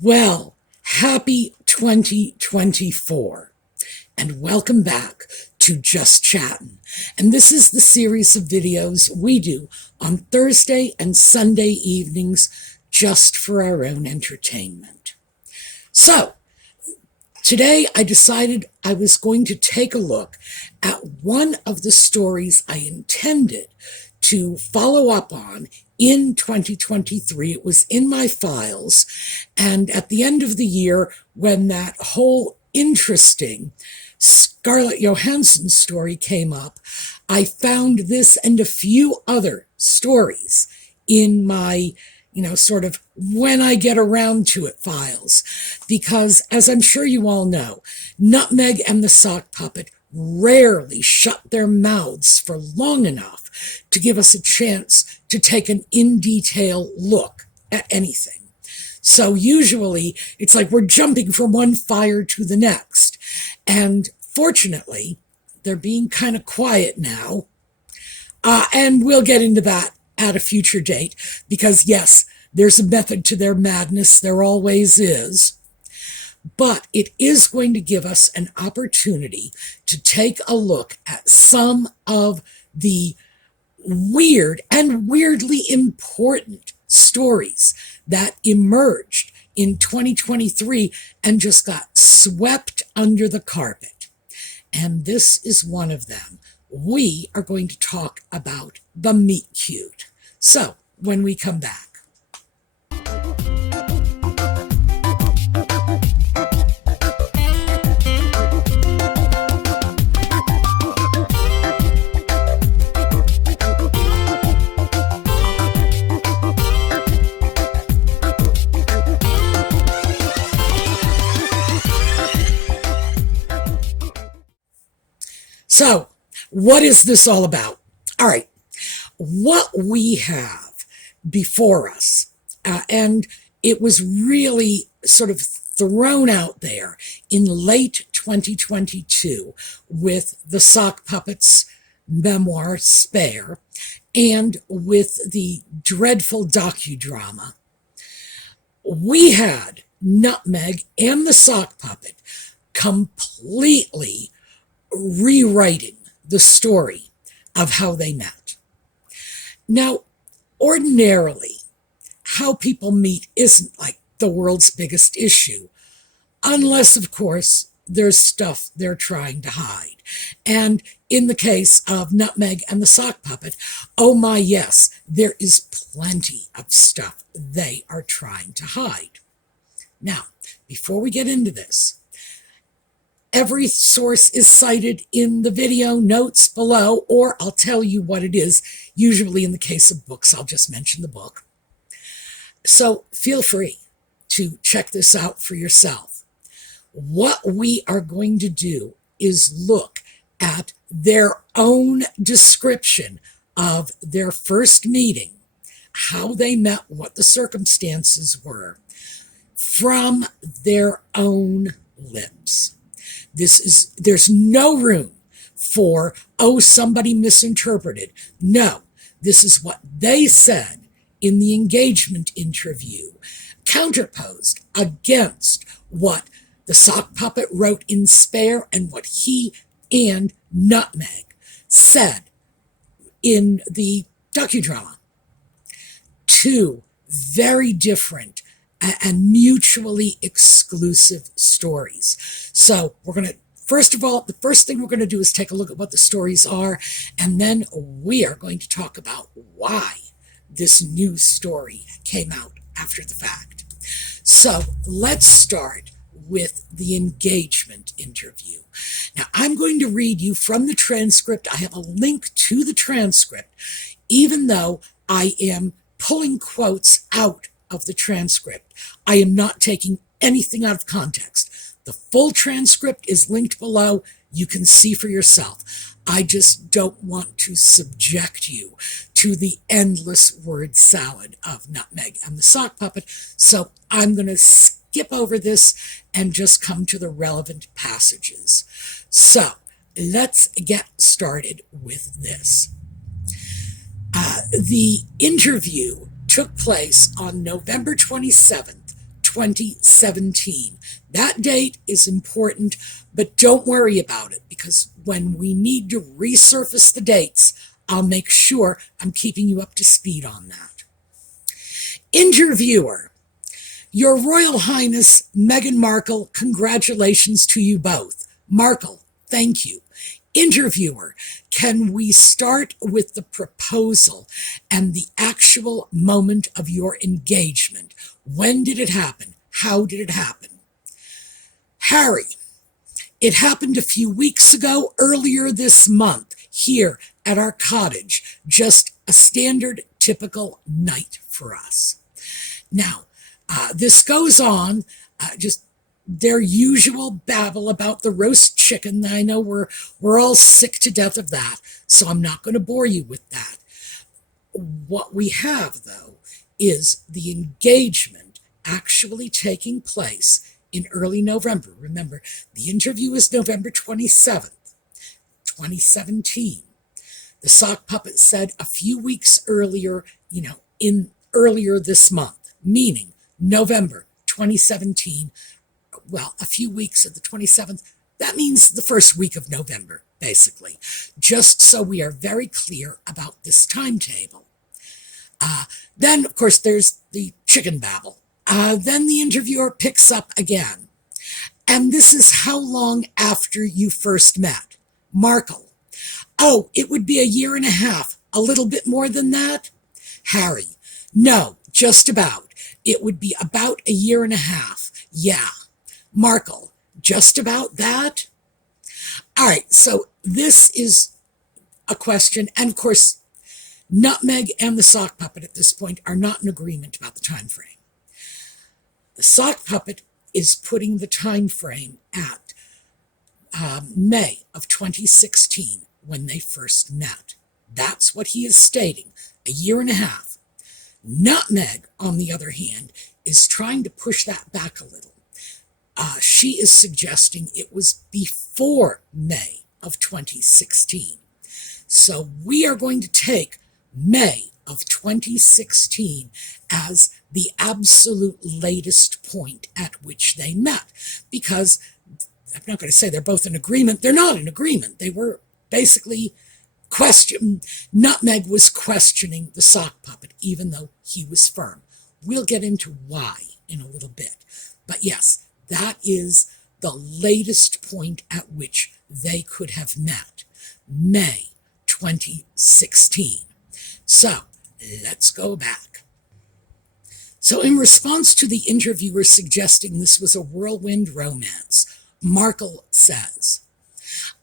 Well, happy 2024, and welcome back to Just Chattin'. And this is the series of videos we do on Thursday and Sunday evenings just for our own entertainment. So, today I decided I was going to take a look at one of the stories I intended to follow up on in 2023. It was in my files, and at the end of the year, when that whole interesting Scarlett Johansson story came up, I found this and a few other stories in my sort of when I get around to it files. Because, as I'm sure you all know, Nutmeg and the Sock Puppet rarely shut their mouths for long enough to give us a chance to take an in-detail look at anything. So usually it's like we're jumping from one fire to the next. And fortunately, they're being kind of quiet now. And we'll get into that at a future date, because yes, there's a method to their madness. There always is. But it is going to give us an opportunity to take a look at some of the weird and weirdly important stories that emerged in 2023 and just got swept under the carpet. And this is one of them. We are going to talk about the MeetCute. So, when we come back. So, what is this all about? All right, what we have before us, and it was really sort of thrown out there in late 2022 with the Sock Puppet's memoir, Spare, and with the dreadful docudrama. We had Nutmeg and the Sock Puppet completely rewriting the story of how they met. Now, ordinarily, how people meet isn't like the world's biggest issue, unless, of course, there's stuff they're trying to hide. And in the case of Nutmeg and the Sock Puppet, oh my yes, there is plenty of stuff they are trying to hide. Now, before we get into this, every source is cited in the video notes below, or I'll tell you what it is. Usually in the case of books, I'll just mention the book. So feel free to check this out for yourself. What we are going to do is look at their own description of their first meeting, how they met, what the circumstances were, from their own lips. There's no room for, oh, somebody misinterpreted. No, this is what they said in the engagement interview, counterposed against what the Sock Puppet wrote in Spare and what he and Nutmeg said in the docudrama. Two very different and mutually exclusive stories. So we're going to, first of all, the first thing we're going to do is take a look at what the stories are, and then we are going to talk about why this new story came out after the fact. So let's start with the engagement interview. Now, I'm going to read you from the transcript. I have a link to the transcript, even though I am pulling quotes out of the transcript. I am not taking anything out of context. The full transcript is linked below. You can see for yourself. I just don't want to subject you to the endless word salad of Nutmeg and the Sock Puppet. So I'm going to skip over this and just come to the relevant passages. So let's get started with this. The interview took place on November 27th, 2017. That date is important, but don't worry about it, because when we need to resurface the dates, I'll make sure I'm keeping you up to speed on that. Interviewer: Your Royal Highness Meghan Markle, congratulations to you both. Markle: Thank you. Interviewer: Can we start with the proposal and the actual moment of your engagement? When did it happen? How did it happen? Harry: It happened a few weeks ago, earlier this month, here at our cottage. Just a standard, typical night for us. Now, this goes on, just their usual babble about the roast chicken. I know we're all sick to death of that, so I'm not going to bore you with that. What we have, though, is the engagement actually taking place in early November. Remember, the interview is November 27th, 2017. The sock puppet said a few weeks earlier, earlier this month, meaning November 2017. Well, a few weeks at the 27th, that means the first week of November, basically, just so we are very clear about this timetable. Then, of course, there's the chicken babble. Then the interviewer picks up again. And this is how long after you first met? Markle: Oh, it would be a year and a half. A little bit more than that? Harry: No, just about. It would be about a year and a half. Yeah. Markle: Just about that? All right, so this is a question, and of course, Nutmeg and the sock puppet at this point are not in agreement about the time frame. The sock puppet is putting the time frame at May of 2016, when they first met. That's what he is stating, a year and a half. Nutmeg, on the other hand, is trying to push that back a little. She is suggesting it was before May of 2016. So we are going to take May of 2016 as the absolute latest point at which they met, because I'm not going to say they're both in agreement. They're not in agreement. They were basically Nutmeg was questioning the sock puppet, even though he was firm. We'll get into why in a little bit. But yes, that is the latest point at which they could have met, May 2016. So let's go back. So in response to the interviewer suggesting this was a whirlwind romance, Markle says,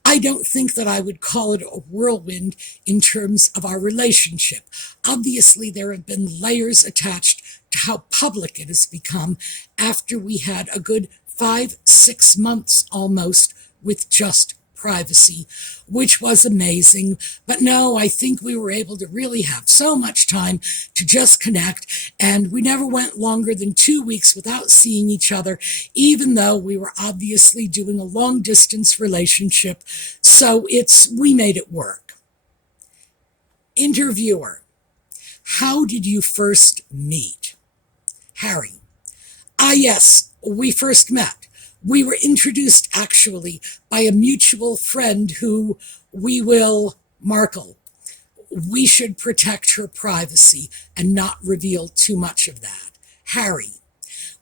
I don't think that I would call it a whirlwind in terms of our relationship. Obviously, there have been layers attached to how public it has become after we had a good 5-6 months almost with just privacy, which was amazing. But no, I think we were able to really have so much time to just connect, and we never went longer than 2 weeks without seeing each other, even though we were obviously doing a long distance relationship. So we made it work. Interviewer: How did you first meet? Harry: Yes, we first met. We were introduced, actually, by a mutual friend who Markle, we should protect her privacy and not reveal too much of that. Harry: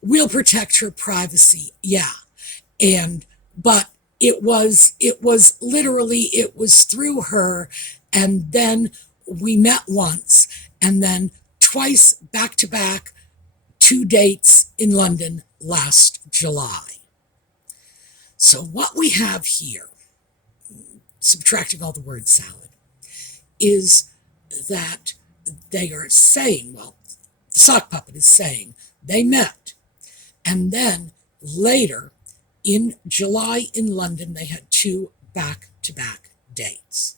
We'll protect her privacy, yeah. But it was through her, and then we met once, and then twice back to back, 2 dates in London last July. So what we have here, subtracting all the word salad, is that they are saying, well, the sock puppet is saying they met, and then later in July in London they had 2 back-to-back dates.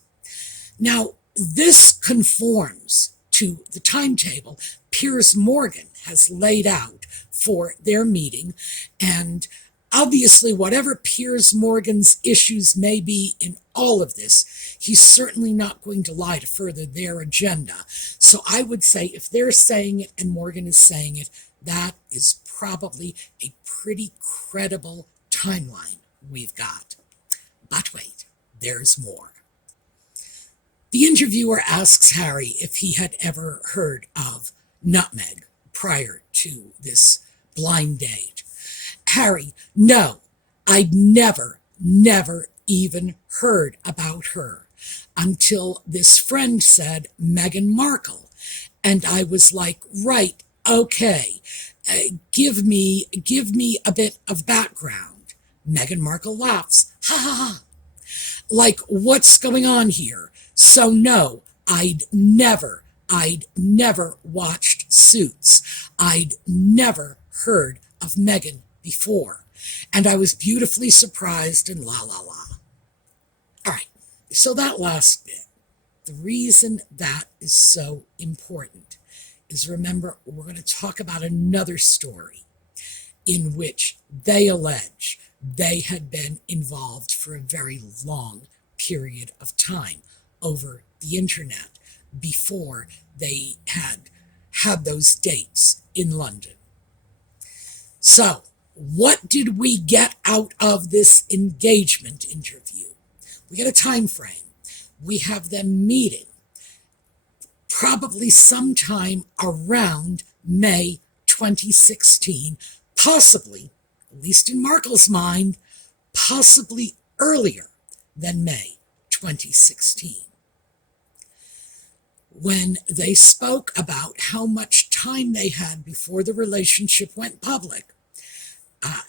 Now, this conforms to the timetable Piers Morgan has laid out for their meeting, and obviously, whatever Piers Morgan's issues may be in all of this, he's certainly not going to lie to further their agenda. So I would say if they're saying it and Morgan is saying it, that is probably a pretty credible timeline we've got. But wait, there's more. The interviewer asks Harry if he had ever heard of Nutmeg prior to this blind date. Harry, no, I'd never even heard about her until this friend said Meghan Markle. And I was like, right, okay, give me a bit of background. Meghan Markle laughs, ha ha ha. Like, what's going on here? So no, I'd never watched Suits. I'd never heard of Meghan before. And I was beautifully surprised and la la la. All right, so that last bit, the reason that is so important is, remember, we're going to talk about another story in which they allege they had been involved for a very long period of time over the internet before they had those dates in London. So, what did we get out of this engagement interview? We get a time frame. We have them meeting probably sometime around May 2016, possibly, at least in Markle's mind, possibly earlier than May 2016. When they spoke about how much time they had before the relationship went public,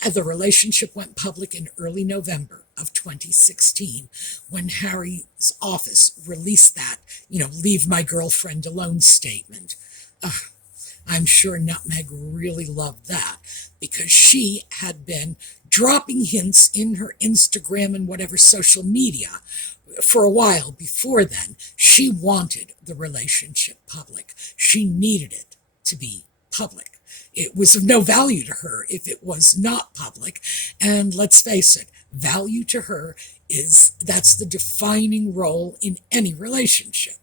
the relationship went public in early November of 2016, when Harry's office released that, leave my girlfriend alone statement. I'm sure Nutmeg really loved that, because she had been dropping hints in her Instagram and whatever social media for a while before then. She wanted the relationship public. She needed it to be public. It was of no value to her if it was not public. And let's face it, value to her that's the defining role in any relationship.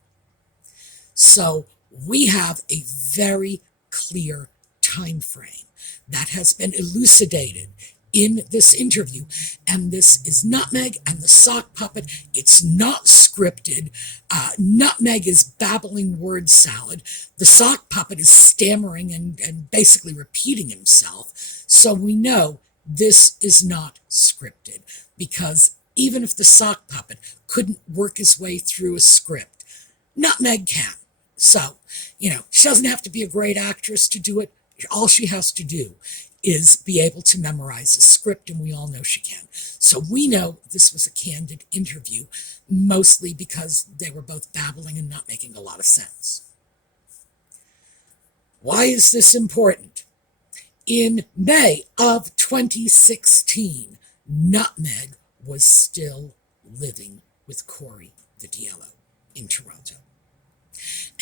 So we have a very clear time frame that has been elucidated in this interview, and this is Nutmeg and the sock puppet. It's not scripted. Nutmeg is babbling word salad. The sock puppet is stammering and basically repeating himself. So we know this is not scripted, because even if the sock puppet couldn't work his way through a script, Nutmeg can. So, she doesn't have to be a great actress to do it. All she has to do is be able to memorize a script, and we all know she can. So we know this was a candid interview, mostly because they were both babbling and not making a lot of sense. Why is this important? In May of 2016, Nutmeg was still living with Corey Vitiello in Toronto.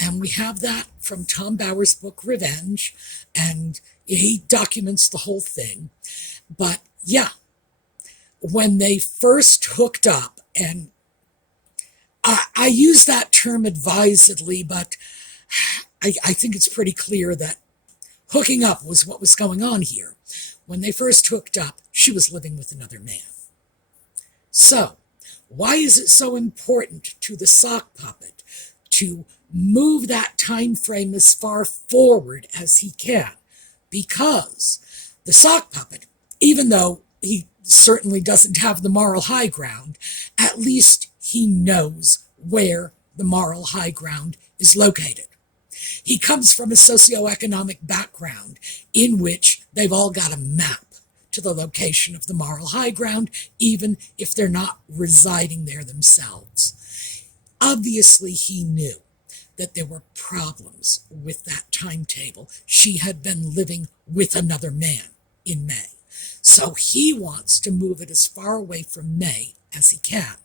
And we have that from Tom Bauer's book, Revenge, and he documents the whole thing. But yeah, when they first hooked up, and I use that term advisedly, but I think it's pretty clear that hooking up was what was going on here. When they first hooked up, she was living with another man. So, why is it so important to the sock puppet to move that time frame as far forward as he can? Because the sock puppet, even though he certainly doesn't have the moral high ground, at least he knows where the moral high ground is located. He comes from a socioeconomic background in which they've all got a map to the location of the moral high ground, even if they're not residing there themselves. Obviously, he knew that there were problems with that timetable. She had been living with another man in May. So he wants to move it as far away from May as he can.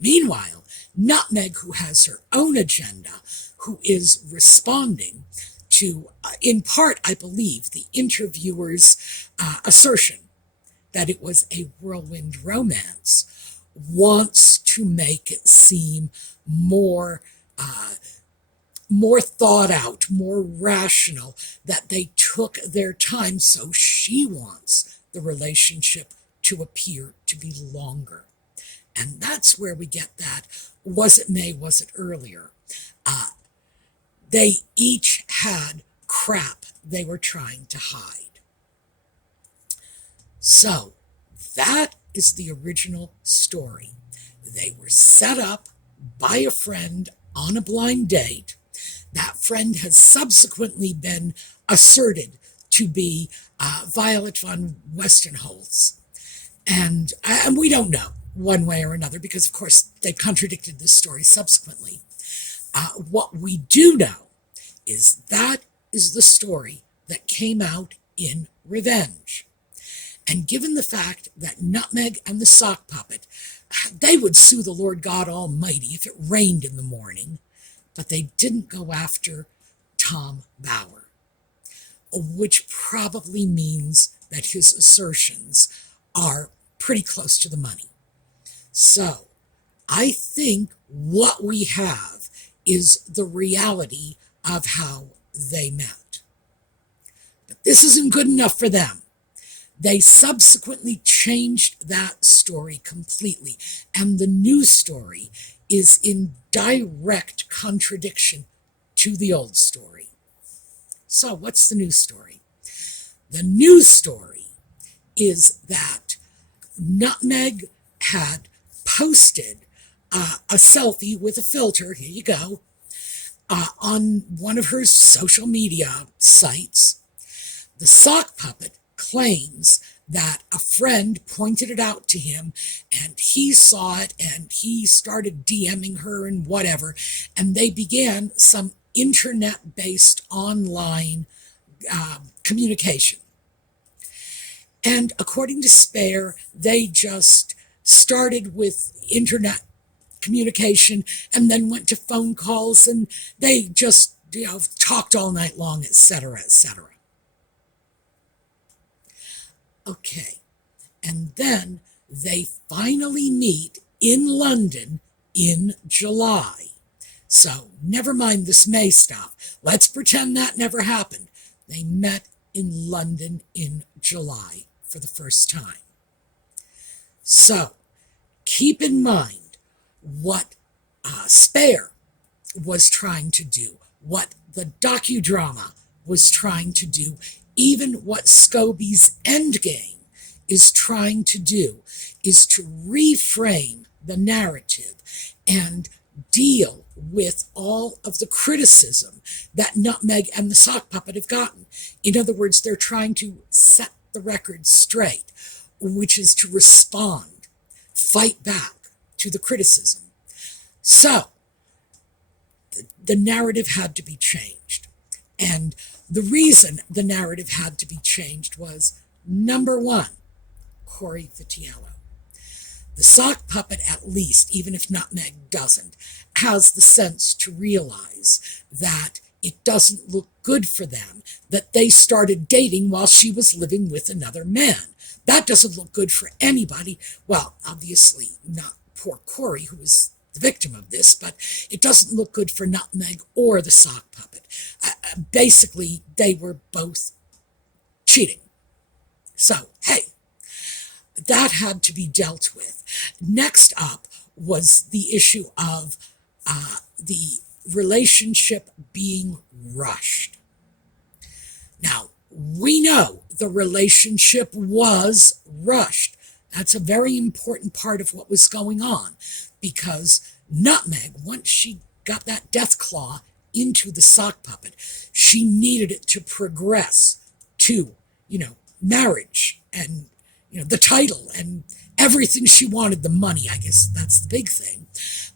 Meanwhile, Nutmeg, who has her own agenda, who is responding to, in part, I believe, the interviewer's assertion that it was a whirlwind romance, wants to make it seem more more thought out, more rational, that they took their time. So she wants the relationship to appear to be longer. And that's where we get that, was it May, was it earlier? They each had crap they were trying to hide. So that is the original story. They were set up by a friend on a blind date. That friend has subsequently been asserted to be Violet von Westenholz. And we don't know one way or another because, of course, they've contradicted this story subsequently. What we do know is that is the story that came out in Revenge. And given the fact that Nutmeg and the Sock Puppet, they would sue the Lord God Almighty if it rained in the morning, but they didn't go after Tom Bauer, which probably means that his assertions are pretty close to the money. So I think what we have is the reality of how they met. But this isn't good enough for them. They subsequently changed that story completely, and the new story is in direct contradiction to the old story. So what's the new story? The new story is that Nutmeg had posted a selfie with a filter, here you go, on one of her social media sites. The Sock Puppet claims that a friend pointed it out to him and he saw it and he started DMing her and whatever, and they began some internet-based online communication. And according to Spare, they just started with internet communication and then went to phone calls, and they just talked all night long, etc., etc. Okay, and then they finally meet in London in July. So never mind this May stuff. Let's pretend that never happened. They met in London in July for the first time. So keep in mind what Spare was trying to do, what the docudrama was trying to do, even what Scobie's Endgame is trying to do, is to reframe the narrative and deal with all of the criticism that Nutmeg and the Sock Puppet have gotten. In other words, they're trying to set the record straight, which is to respond, fight back to the criticism. So, the narrative had to be changed. And the reason the narrative had to be changed was, number one, Corey Vitiello. The Sock Puppet, at least, even if Nutmeg doesn't, has the sense to realize that it doesn't look good for them that they started dating while she was living with another man. That doesn't look good for anybody. Well, obviously not poor Corey, who was the victim of this, but it doesn't look good for Nutmeg or the Sock Puppet. Basically, they were both cheating. So, hey, that had to be dealt with. Next up was the issue of the relationship being rushed. Now, we know the relationship was rushed. That's a very important part of what was going on, because Nutmeg, once she got that death claw into the Sock Puppet, she needed it to progress to, marriage and, the title and everything she wanted, the money, I guess that's the big thing,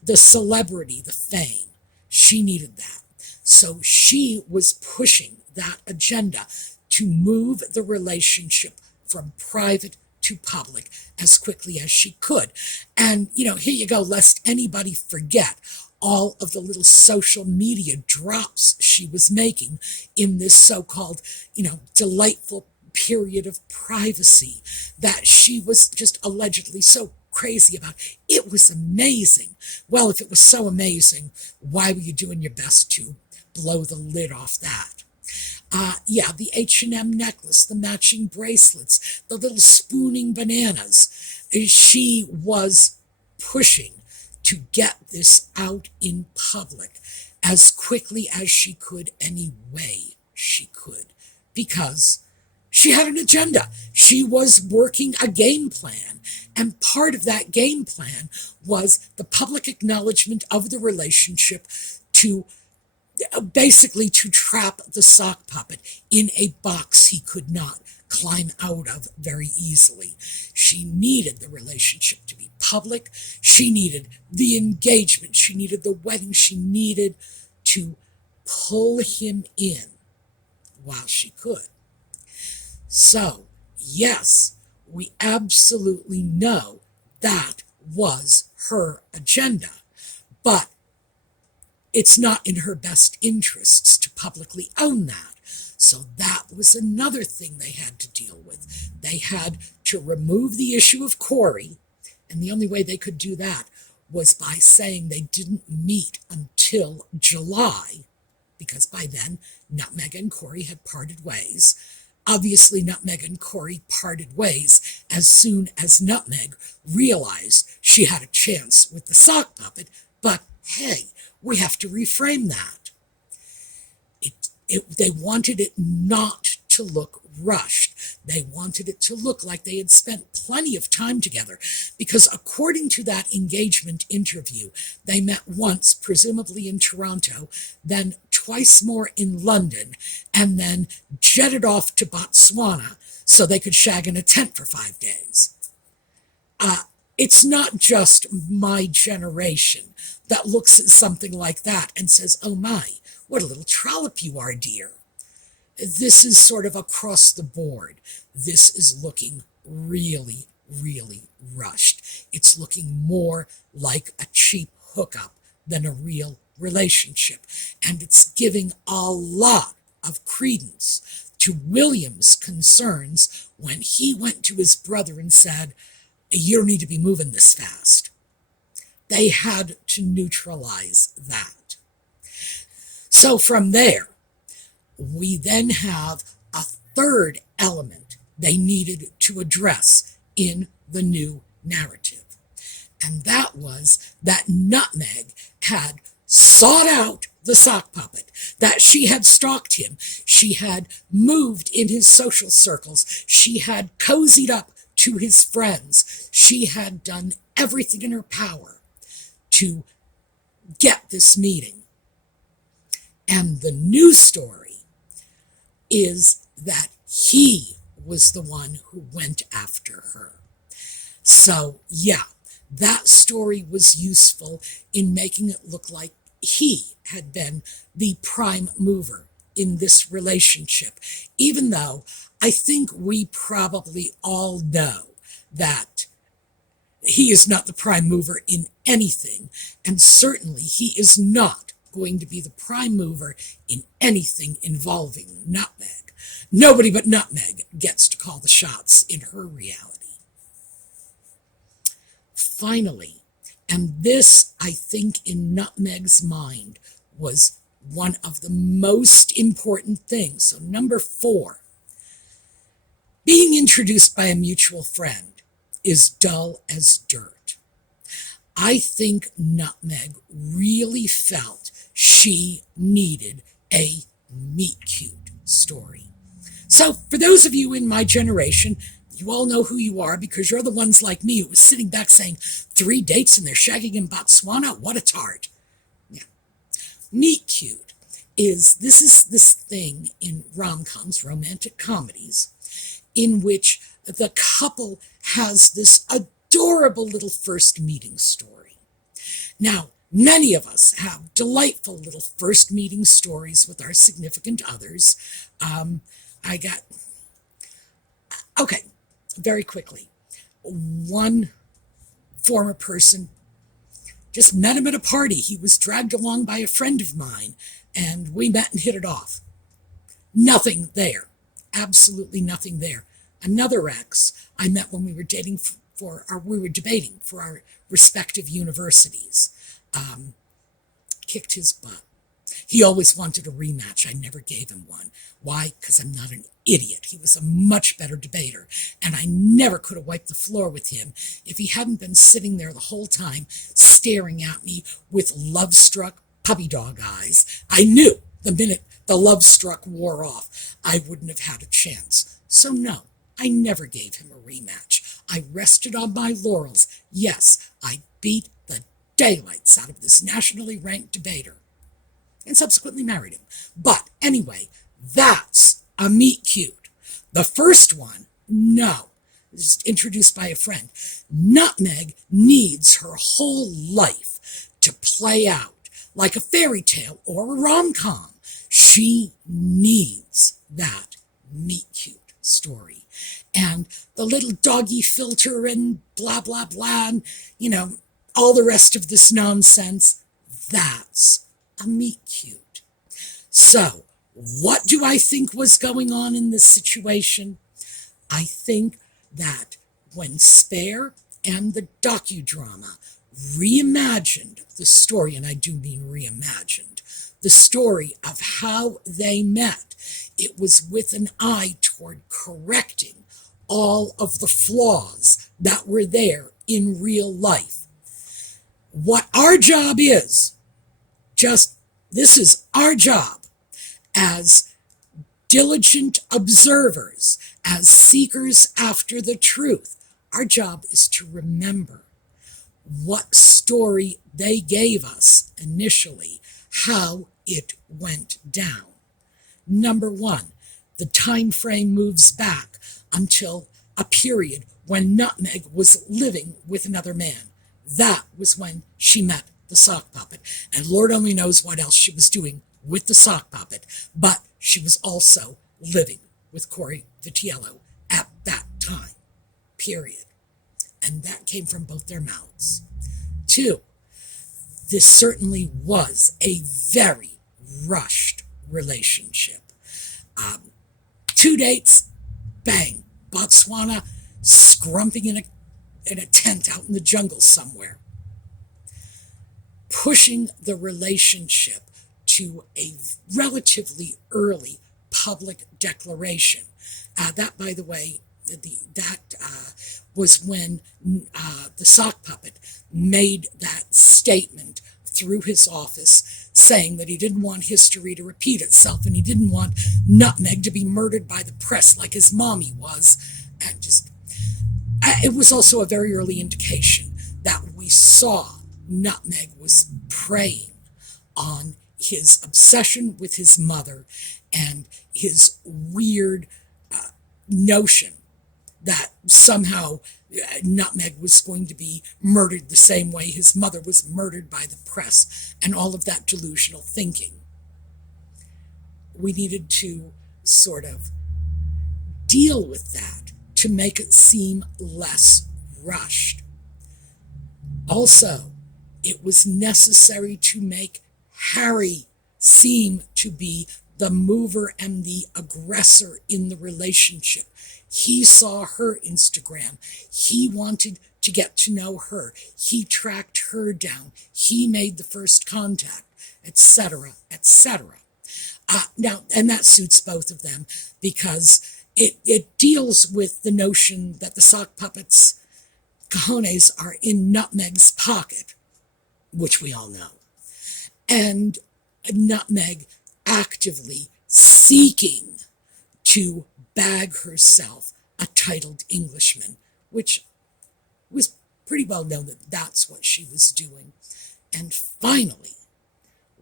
the celebrity, the fame. She needed that. So she was pushing that agenda to move the relationship from private to public as quickly as she could. And, here you go, lest anybody forget all of the little social media drops she was making in this so-called, delightful period of privacy that she was just allegedly so crazy about. It was amazing. Well, if it was so amazing, why were you doing your best to blow the lid off that. Yeah, the H&M necklace, the matching bracelets, the little spooning bananas. She was pushing to get this out in public as quickly as she could, any way she could, because she had an agenda. She was working a game plan, and part of that game plan was the public acknowledgement of the relationship to basically to trap the sock puppet in a box he could not climb out of very easily. She needed the relationship to be public. She needed the engagement. She needed the wedding. She needed to pull him in while she could. So, yes, we absolutely know that was her agenda, but it's not in her best interests to publicly own that. So that was another thing they had to deal with. They had to remove the issue of Corey, and the only way they could do that was by saying they didn't meet until July, because by then Nutmeg and Corey had parted ways. Obviously, Nutmeg and Corey parted ways as soon as Nutmeg realized she had a chance with the sock puppet, but hey, we have to reframe that. They wanted it not to look rushed. They wanted it to look like they had spent plenty of time together, because according to that engagement interview, they met once, presumably in Toronto, then twice more in London, and then jetted off to Botswana so they could shag in a tent for 5 days. It's not just my generation that looks at something like that and says, oh my, what a little trollop you are, dear. This is sort of across the board. This is looking really, really rushed. It's looking more like a cheap hookup than a real relationship. And it's giving a lot of credence to William's concerns when he went to his brother and said, you don't need to be moving this fast. They had to neutralize that. So from there, we then have a third element they needed to address in the new narrative. And that was that Nutmeg had sought out the sock puppet, that she had stalked him, she had moved in his social circles, she had cozied up to his friends, she had done everything in her power to get this meeting. And the new story is that he was the one who went after her. So, yeah, that story was useful in making it look like he had been the prime mover in this relationship, even though I think we probably all know that he is not the prime mover in anything, and certainly he is not going to be the prime mover in anything involving Nutmeg. Nobody but Nutmeg gets to call the shots in her reality. Finally, and this, I think, in Nutmeg's mind was one of the most important things. So number 4, being introduced by a mutual friend is dull as dirt. I think Nutmeg really felt she needed a meet-cute story. So for those of you in my generation, you all know who you are, because you're the ones like me who was sitting back saying 3 dates and they're shagging in Botswana. What a tart. Yeah. Meet-cute is this thing in rom-coms, romantic comedies, in which the couple has this adorable little first meeting story. Now, many of us have delightful little first meeting stories with our significant others. Okay, very quickly. One former person, just met him at a party. He was dragged along by a friend of mine, and we met and hit it off. Nothing there. Absolutely nothing there. Another ex I met when we were dating we were debating for our respective universities. Kicked his butt. He always wanted a rematch. I never gave him one. Why? Because I'm not an idiot. He was a much better debater, and I never could have wiped the floor with him if he hadn't been sitting there the whole time staring at me with love-struck puppy dog eyes. I knew the minute the love-struck wore off, I wouldn't have had a chance. So no, I never gave him a rematch. I rested on my laurels. Yes, I beat the daylights out of this nationally ranked debater and subsequently married him. But anyway, that's a meet cute. The first one, no, just introduced by a friend. Nutmeg needs her whole life to play out like a fairy tale or a rom-com. She needs that meet cute story. And the little doggy filter and blah, blah, blah, and, all the rest of this nonsense, that's a meet cute. So, what do I think was going on in this situation? I think that when Spare and the docudrama reimagined the story, and I do mean reimagined, the story of how they met, it was with an eye toward correcting all of the flaws that were there in real life. What our job is, this is our job as diligent observers, as seekers after the truth. Our job is to remember what story they gave us initially, how it went down. Number one, the time frame moves back until a period when Nutmeg was living with another man. That was when she met the sock puppet. And Lord only knows what else she was doing with the sock puppet, but she was also living with Corey Vitiello at that time, period. And that came from both their mouths. Two, this certainly was a very rushed relationship. 2 dates, bang, Botswana, scrumping in a tent out in the jungle somewhere. Pushing the relationship to a relatively early public declaration. That, by the way, was when the sock puppet made that statement through his office saying that he didn't want history to repeat itself and he didn't want Nutmeg to be murdered by the press like his mommy was. And it was also a very early indication that we saw Nutmeg was preying on his obsession with his mother and his weird notion that somehow Nutmeg was going to be murdered the same way his mother was murdered by the press, and all of that delusional thinking. We needed to sort of deal with that to make it seem less rushed. Also, it was necessary to make Harry seem to be the mover and the aggressor in the relationship. He saw her Instagram. He wanted to get to know her. He tracked her down. He made the first contact, etc., etc. Now, and that suits both of them because it deals with the notion that the sock puppet's cojones are in Nutmeg's pocket, which we all know. And Nutmeg actively seeking to bag herself a titled Englishman, which was pretty well known that that's what she was doing. And finally,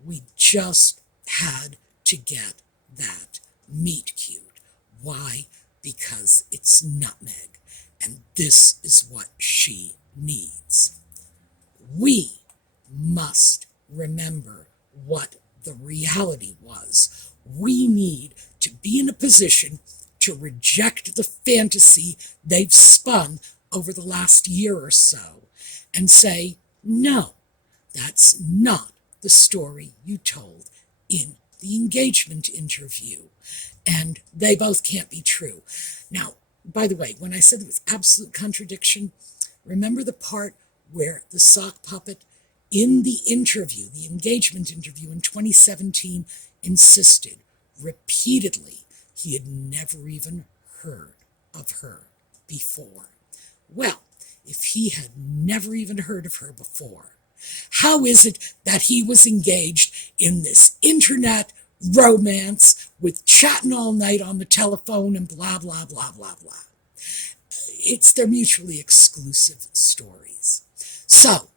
we just had to get that meet cute. Why? Because it's Nutmeg, and this is what she needs. We must remember what the reality was. We need to be in a position to reject the fantasy they've spun over the last year or so and say, no, that's not the story you told in the engagement interview. And they both can't be true. Now, by the way, when I said it was absolute contradiction, remember the part where the sock puppet in the interview, the engagement interview in 2017, insisted repeatedly he had never even heard of her before. Well, if he had never even heard of her before, how is it that he was engaged in this internet romance with chatting all night on the telephone and blah, blah, blah, blah, blah? It's their mutually exclusive stories. So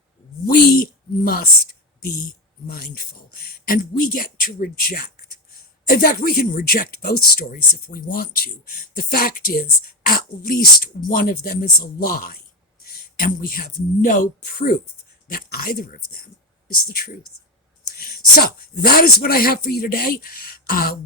we must be mindful, and we get to reject. In fact, we can reject both stories if we want to. The fact is, at least one of them is a lie, and we have no proof that either of them is the truth. So that is what I have for you today.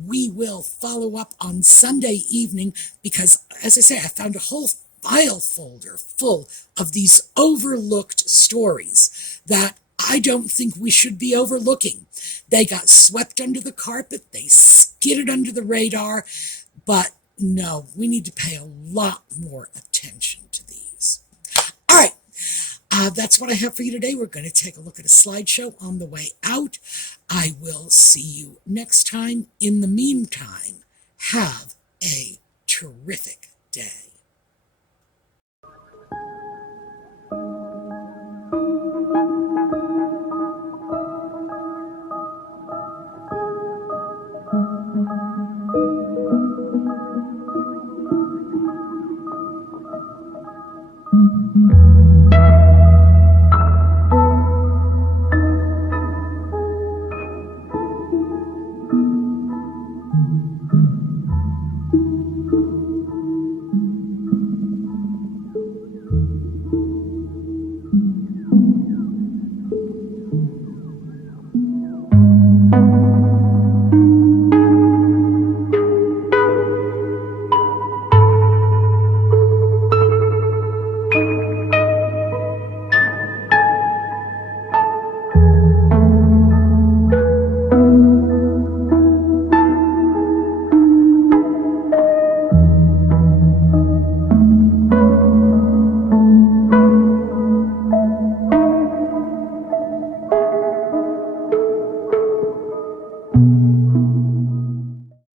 We will follow up on Sunday evening because, as I say, I found a whole file folder full of these overlooked stories that I don't think we should be overlooking. They got swept under the carpet, they skidded under the radar, but no, we need to pay a lot more attention to these. All right, that's what I have for you today. We're going to take a look at a slideshow on the way out. I will see you next time. In the meantime, have a terrific day.